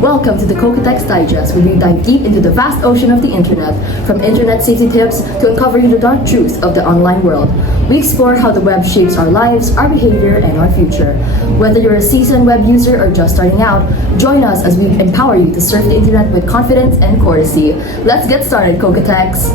Welcome to the Coquettechs Digest, where we dive deep into the vast ocean of the internet, from internet safety tips to uncovering the dark truths of the online world. We explore how the web shapes our lives, our behavior, and our future. Whether you're a seasoned web user or just starting out, join us as we empower you to surf the internet with confidence and courtesy. Let's get started, Coquettechs!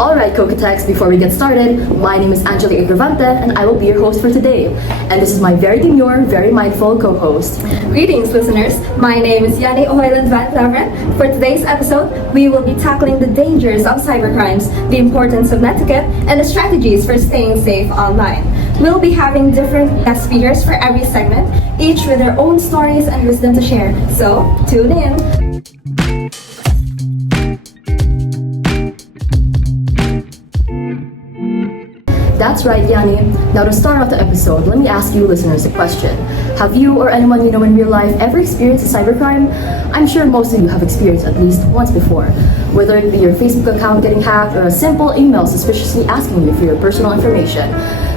Alright, Coquettechs, before we get started, my name is Angelique Agravante and I will be your host for today. And this is my very demure, very mindful co-host. Greetings, listeners. My name is Janne van Klaveren. For today's episode, we will be tackling the dangers of cybercrimes, the importance of Netiquette, and the strategies for staying safe online. We'll be having different guest speakers for every segment, each with their own stories and wisdom to share. So, tune in. That's right, Janne. Now to start off the episode, let me ask you listeners a question. Have you or anyone you know in real life ever experienced a cybercrime? I'm sure most of you have experienced at least once before. Whether it be your Facebook account getting hacked or a simple email suspiciously asking you for your personal information,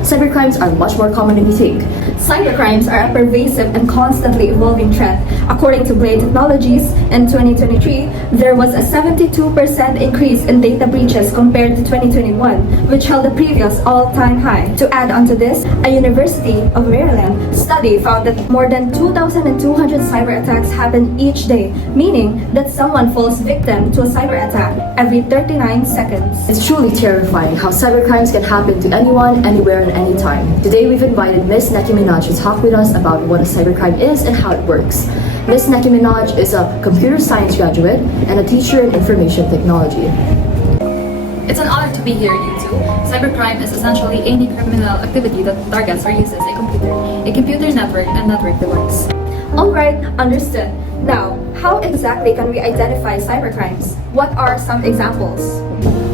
cybercrimes are much more common than you think. Cybercrimes are a pervasive and constantly evolving trend. According to Blade Technologies, in 2023, there was a 72% increase in data breaches compared to 2021, which held the previous all-time high. To add on to this, a University of Maryland study found that more than 2,200 cyber attacks happen each day, meaning that someone falls victim to a cyber attack every 39 seconds. It's truly terrifying how cybercrimes can happen to anyone, anywhere, and anytime. Today we've invited Ms. Nicole to talk with us about what a cybercrime is and how it works. Ms. Nicole is a computer science graduate and a teacher in information technology. It's an honor to be here, you two. Cybercrime is essentially any criminal activity that targets or uses a computer network, and network device. Alright, understood. Now, how exactly can we identify cybercrimes? What are some examples?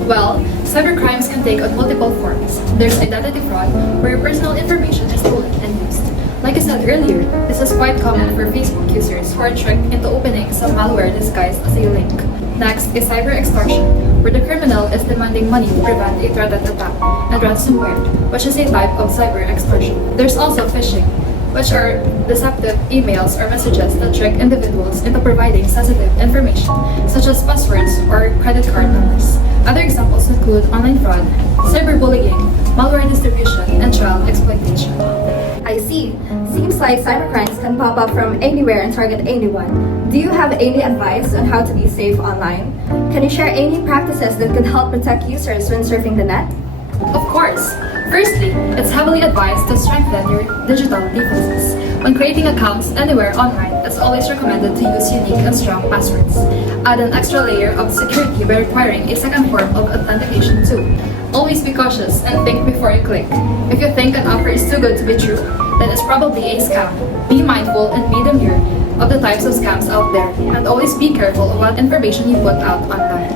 Well, cybercrimes can take on multiple forms. There's identity fraud, where your personal information is stolen and used. Like I said earlier, this is quite common for Facebook users who are tricked into opening some malware disguised as a link. Next is cyber extortion, where the criminal is demanding money to prevent a threatened attack, and ransomware, which is a type of cyber extortion. There's also phishing, which are deceptive emails or messages that trick individuals into providing sensitive information, such as passwords or credit card numbers. Other examples include online fraud, cyberbullying, malware distribution, and child exploitation. I see. Seems like cybercrimes can pop up from anywhere and target anyone. Do you have any advice on how to be safe online? Can you share any practices that could help protect users when surfing the net? Of course! Firstly, it's heavily advised to strengthen your digital defenses. When creating accounts anywhere online, it's always recommended to use unique and strong passwords. Add an extra layer of security by requiring a second form of authentication too. Always be cautious and think before you click. If you think an offer is too good to be true, then it's probably a scam. Be mindful and be demure of the types of scams out there, and always be careful of what information you put out online.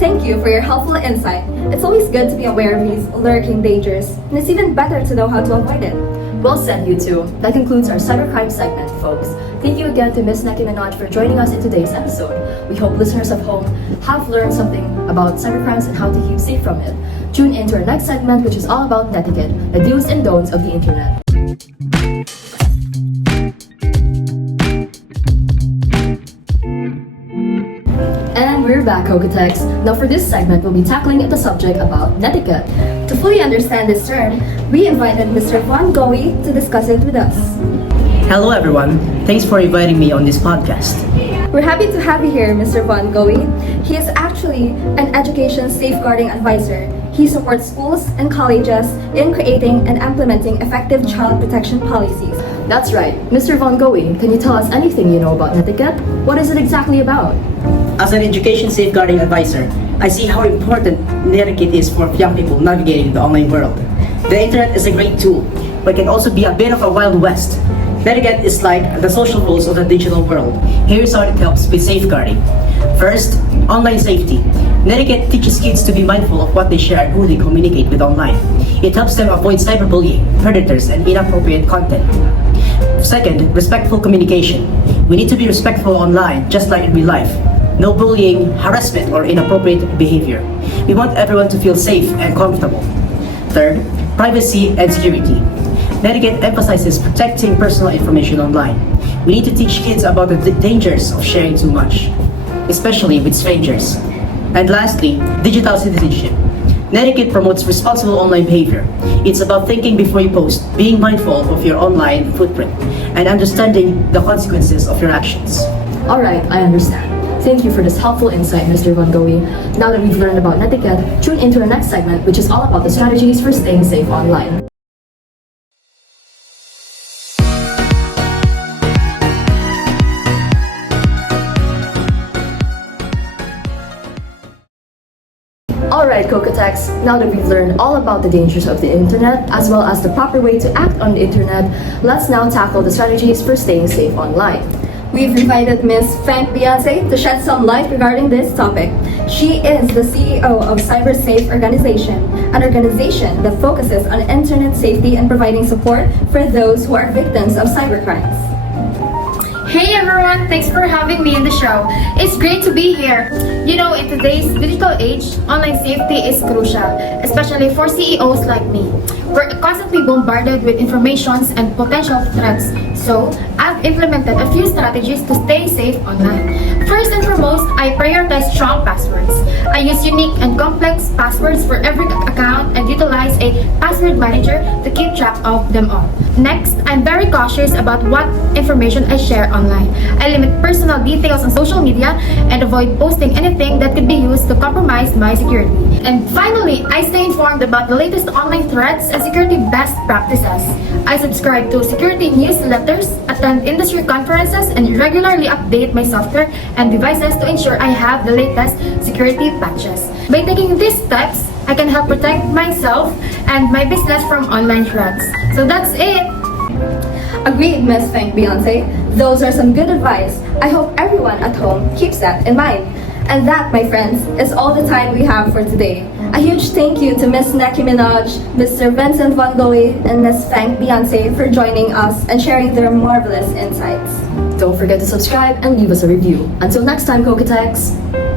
Thank you for your helpful insight. It's always good to be aware of these lurking dangers, and it's even better to know how to avoid it. Well said, you two. That concludes our cybercrime segment, folks. Thank you again to Ms. Nicole for joining us in today's episode. We hope listeners at home have learned something about cybercrimes and how to keep safe from it. Tune in to our next segment, which is all about Netiquette, the do's and don'ts of the internet. And we're back, Coquettechs. Now for this segment, we'll be tackling the subject about Netiquette. To fully understand this term, we invited Mr. Von Goey to discuss it with us. Hello everyone, thanks for inviting me on this podcast. We're happy to have you here, Mr. Von Goey. He is actually an education safeguarding advisor. He supports schools and colleges in creating and implementing effective child protection policies. That's right. Mr. Von Goey, can you tell us anything you know about Netiquette? What is it exactly about? As an education safeguarding advisor, I see how important Netiquette is for young people navigating the online world. The internet is a great tool, but can also be a bit of a wild west. Netiquette is like the social rules of the digital world. Here's how it helps with safeguarding. First, online safety. Netiquette teaches kids to be mindful of what they share and who they communicate with online. It helps them avoid cyberbullying, predators, and inappropriate content. Second, respectful communication. We need to be respectful online, just like in real life. No bullying, harassment, or inappropriate behavior. We want everyone to feel safe and comfortable. Third, privacy and security. Netiquette emphasizes protecting personal information online. We need to teach kids about the dangers of sharing too much, especially with strangers. And lastly, digital citizenship. Netiquette promotes responsible online behavior. It's about thinking before you post, being mindful of your online footprint, and understanding the consequences of your actions. Alright, I understand. Thank you for this helpful insight, Mr. Van Goey. Now that we've learned about Netiquette, tune into our next segment, which is all about the strategies for staying safe online. Alright, Coquettechs, now that we've learned all about the dangers of the internet, as well as the proper way to act on the internet, let's now tackle the strategies for staying safe online. We've invited Ms. Frank Beyonce to shed some light regarding this topic. She is the CEO of CyberSafe Organization, an organization that focuses on internet safety and providing support for those who are victims of cybercrimes. Hey everyone, thanks for having me in the show. It's great to be here. You know, in today's digital age, online safety is crucial, especially for CEOs like me. We're constantly bombarded with informations and potential threats, so I've implemented a few strategies to stay safe online. First and foremost, I prioritize strong passwords. I use unique and complex passwords for every account and utilize a password manager to keep track of them all. Next, I'm very cautious about what information I share online. I limit personal details on social media and avoid posting anything that could be used to compromise my security. And finally, I stay informed about the latest online threats and security best practices. I subscribe to security newsletters, attend industry conferences, and regularly update my software and devices to ensure I have the latest security patches. By taking these steps, I can help protect myself and my business from online threats. So that's it! Agreed, Ms. Frank Beyonce. Those are some good advice. I hope everyone at home keeps that in mind. And that, my friends, is all the time we have for today. A huge thank you to Ms. Nicki Minaj, Mr. Vincent Van Goey, and Ms. Frank Beyonce for joining us and sharing their marvelous insights. Don't forget to subscribe and leave us a review. Until next time, Coquettechs!